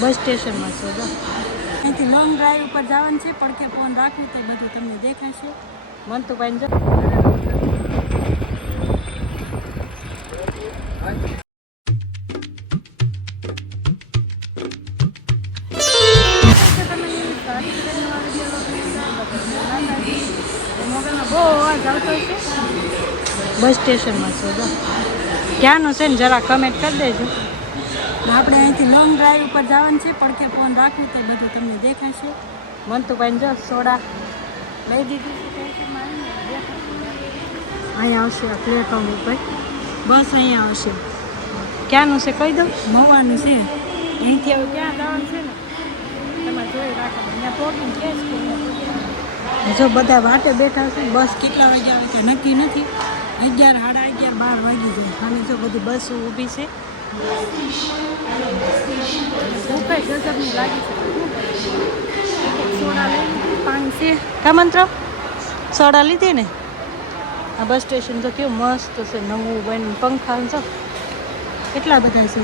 બસ સ્ટેશનમાં છો જો અહીંથી લોંગ ડ્રાઈવ ઉપર જવાનું છે, પડખે ફોન રાખવું તો બધું તમને દેખાશે. મંતુભાઈ જો બહુ અવાજ આવતો છે. બસ સ્ટેશનમાં છો જો ક્યાંનું છે ને જરા કમેન્ટ કરી દેજો. આપણે અહીંથી લોંગ ડ્રાઈવ ઉપર જવાનું છે, પડખે ફોન રાખવું તો બધું તમને દેખાશે. મંતુભાઈ જો સોડા લઈ દીધી અહીંયા આવશે આ પ્લેટફોર્મ ઉપર બસ અહીંયા આવશે. ક્યાંનું છે કહી દઉં? મવાનું છે. અહીંથી હવે ક્યાં જવાનું છે ને તમારે જોઈ રાખો. અહીંયા પહોંચીને કેસ જો બધા વાટે બેઠા છે. બસ કેટલા વાગે આવે કે નક્કી નથી. 11, સાડા 11, 12 વાગી જાય. અને જો બધી બસો ઊભી છે. ભૂખ ગજબની લાગી છે. સોડા લઈ લીધી, પાણી છે. કા મંત્ર સોડા લીધી ને? આ બસ સ્ટેશન તો કેવું મસ્ત છે, નવું બન્યું. પંખા જો કેટલા બધા છે.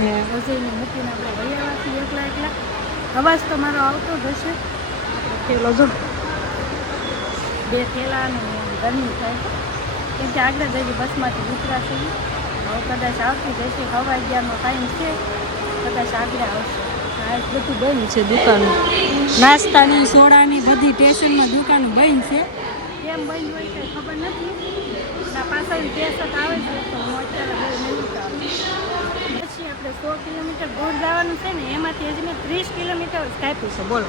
ને અજયને મૂકીને આપણે વૈયાવા છીએ એકલા. અવાજ તો મારો આવતો જ હશે. થેલો જો 2 થેલા અને ગરમી થાય કેમ કે આગળ જઈ બસમાંથી ઉતરાશે. હવે કદાચ આવતી જશે. 11:15નો ટાઈમ છે, કદાચ આગળ આવશે. આ બધું બંધ છે દુકાનો, નાસ્તાની સોડાની બધી સ્ટેશનમાં દુકાનો બંધ છે. કેમ બંધ હોય કંઈ ખબર નથી. પાછળ ટેસ્ટ આવે છે તો હું અત્યારે બહુ નહીં ચાલું. પછી આપણે 100 કિલોમીટર દૂર જવાનું છે ને, એમાંથી હજી મેં 30 કિલોમીટર કાપ્યું છે. બોલો,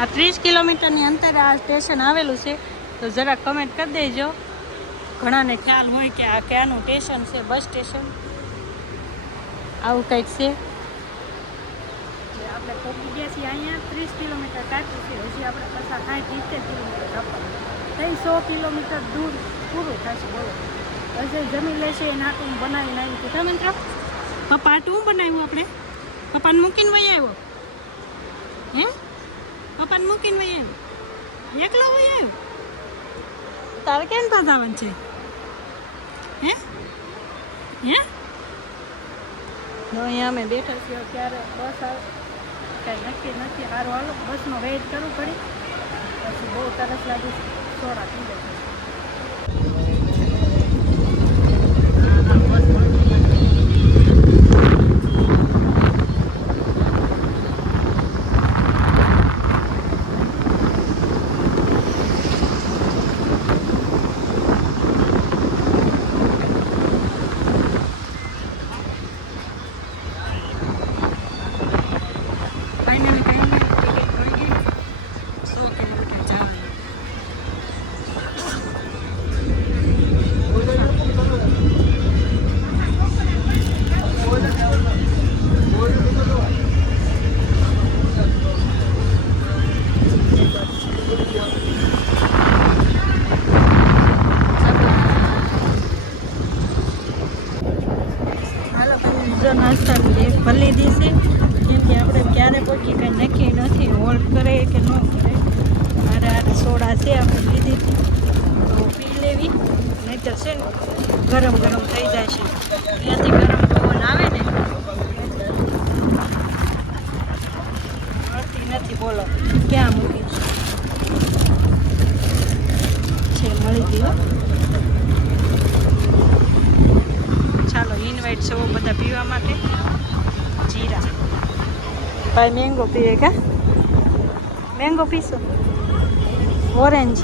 આ 30 કિલોમીટરની અંતરે આ સ્ટેશન આવેલું છે. તો જરા કમેન્ટ કરી દેજો. ઘણાને ખ્યાલ હોય કે આ ક્યાંનું સ્ટેશન છે. બસ સ્ટેશન આવું કંઈક છે. આપણે પહોંચી ગયા છીએ અહીંયા. 30 કિલોમીટર કાપ્યું છે. હજી આપણે પાછા 60-70 કિલોમીટર કાપવાનું. 100 કિલોમીટર દૂર પૂરું થશે. બોલો, હજે જમી લેશે એના આટું બનાવીને આવ્યું હતું. કા મંત્ર? પપ્પા આટું બનાવ્યું આપણે? પપ્પાને મૂકીને વહી આવ્યો? હે? પપ્પાને મૂકીને વહી આવ્યો? એકલો વહી આવ્યો? તારે કેમ જવાનું છે? હે હે અહીંયા અમે બેઠા છીએ. ત્યારે બસ આવે કાંઈ નક્કી નથી. સારું હાલો, બસનો વેઇટ કરવું પડે. પછી બહુ તરસ લાગી છે. સોડા પી લે. નાસ્તાની એક ભલી દીશે કેમ કે આપણે ક્યારે પહોંચી કંઈ નક્કી નથી. હોલ્ડ કરે કે ન કરે. મારે આ સોડા છે આપણે લીધી હતી તો પી લેવી, નહીં તો છે ને ગરમ ગરમ થઈ જાય છે. ત્યાંથી ગરમ પવન આવે ને મળતી નથી. બોલો ક્યાં મૂકી છે? મળી ગયો. ચાલો ઇન્વાઇટ છો બધા પીવા માટે. જીરા ભાઈ મેંગો પીએ કા? મેંગો પીશો? ઓરેન્જ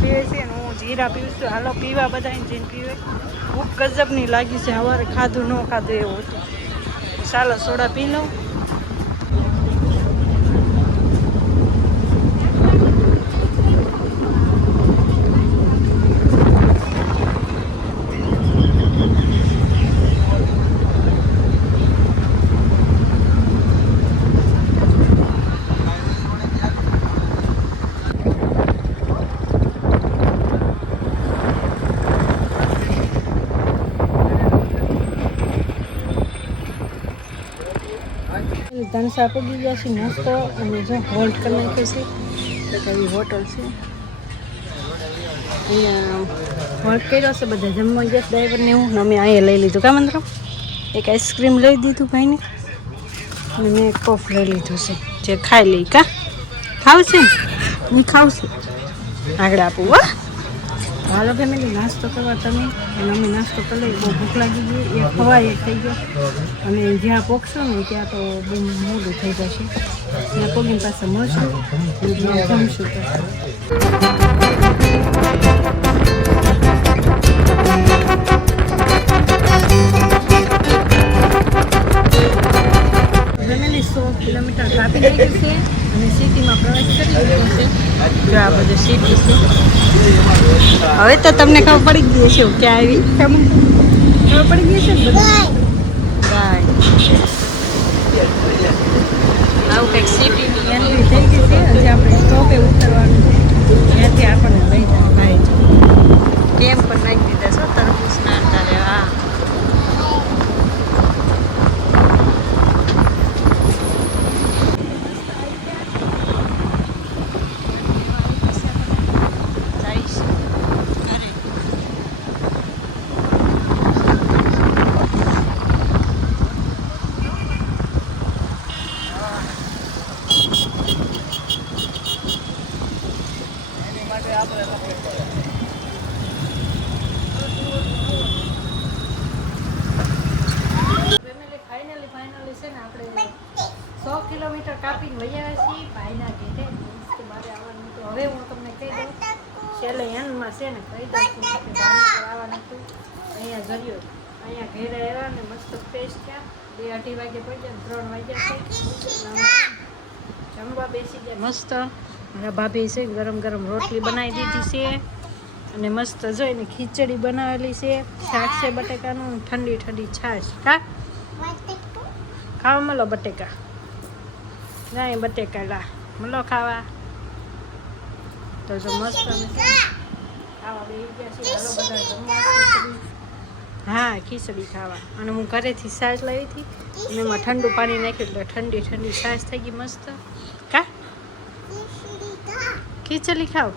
પીવે છે ને હું જીરા પીવું છું. હાલો પીવા બધા જઈને પીવે. ભૂખ ગજબની લાગી છે. સવારે ખાધું ન ખાધું એવું હતું. ચાલો સોડા પી લો. ધનસા પગી ગયા છે મસ્ત. અને જો હોલ્ડ કરી નાખ્યો છે. એવી હોટલ છે. અહીંયા હોલ્ડ કર્યો છે. બધા જમવા ગયા ડ્રાઈવરને. હું અમે અહીંયા લઈ લીધું. કા મંત્ર? એક આઈસ્ક્રીમ લઈ દીધું ભાઈને. અને મેં એક કોફ લઈ લીધું છે જે ખાઈ લઈ કા ખાવશે ને હું ખાવશે આગળ આપું હો હાલો ફેમિલી નાસ્તો કરવા તમે અને અમે નાસ્તો કરી લઈએ બહુ ભૂખ લાગી ગઈ એક ખવાય એક થઈ ગયો અને જ્યાં પોગશો ને ત્યાં તો બહુ મોડું થઈ જશે ત્યાં પોગીને પાસે મળશું જમશું ફેમિલી 100 કિલોમીટર કાપી નાખ્યું છે અને સિટીમાં પ્રવેશ કરી દીધો છે જો આ બધું સિટી છે હવે તો તમને ખબર પડી ગઈ છે ક્યાં આવી ખબર પડી ગઈ છે ને બધા ગાય આવું કંઈક સિટીની એન્ટ્રી થઈ ગઈ છે હજી આપણે સ્ટોપે ઉતરવાનું છે ત્યાંથી આપણને લઈ જાય ભાઈ કેમ પણ નાખી દીધા છો તરબૂચના અંદારે હા ફાઇનલી છે ને આપણે 100 કિલોમીટર કાપીને વયા છીએ ભાઈના ઘેરે મારે આવવાનું તો હવે હું તમને કહી દઉં છેલ્લે એન્ડમાં છે ને કહી દઉં છું કે આવવાનું હતું અહીંયા જર્યો અહીંયા ઘેરે આવ્યા ને મસ્ત ફ્રેશ થયા 2-2:30 વાગે પહોંચ્યા 3 વાગ્યા છે જમવા બેસી ગયા મસ્ત મારા ભાભી છે ગરમ ગરમ રોટલી બનાવી દીધી છે અને મસ્ત જોઈને ખીચડી બનાવેલી છે શાક છે બટેકાનું ઠંડી ઠંડી છાશ કા ખાવા મળો બટેકા નહીં બટેકા લા મળો ખાવા તો જો મસ્ત ખાવા બેસી ગયા છે હાલો બધા જમવા હા ખીચડી ખાવા અને હું ઘરેથી છાશ લાવી હતી અને એમાં ઠંડુ પાણી નાખ્યું એટલે ઠંડી ઠંડી છાશ થઈ ગઈ મસ્ત કા ખીચડી ખાવ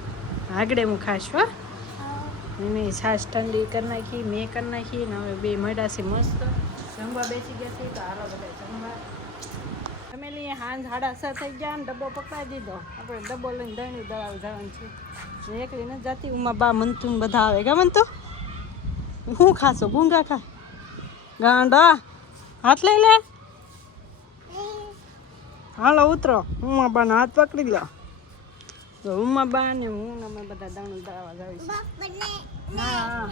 આગળ હું ખાશ હો મેં છાશ ઠંડી કરી નાખી મેં કરી નાખી ને હવે બે મળ્યા છે મસ્ત જમવા બેસી ગયા છે તો હાલો બધા જમવા ફેમિલી હાંજ 7:30 થઈ ગયા ને ડબ્બો પકડાવી દીધો આપણે ડબ્બો લઈને દહીં દળાવ જવાનું છે એકલી નથી જાતી ઉમાં બા મંતુ ને બધા આવે કા મંતુ શું ખાશો ગુંગા ખા ગાંડા હાથ લઈ લે હાલો ઉતરો ઉમા બાનો હાથ પકડી લો તો ઉમા બા ને હું ને અમે બધા દહીં દળાવવા જાવી છે હા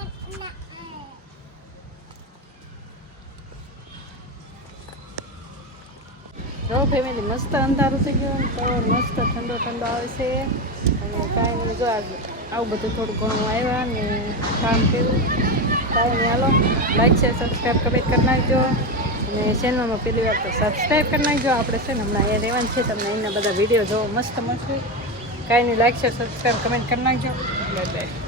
જો ફેમિલી મસ્ત અંધારું થઈ ગયું તો મસ્ત ઠંડો ઠંડો આવે છે અને કાંઈ નહીં જો આવું બધું થોડું ઘણું આવ્યા ને કામ કર્યું કાંઈ નહીં હાલો લાઈક છે સબસ્ક્રાઈબ કમેન્ટ કરી નાખજો અને ચેનલમાં પહેલી વાર તો સબસ્ક્રાઈબ કરી નાખજો આપણે છે ને હમણાં એ રહેવાનું છે તમને એના બધા વિડીયો જોવો મસ્ત મળશે કાંઈ નહીં લાઈક છે સબસ્ક્રાઈબ કમેન્ટ કરી નાખજો બાય બાય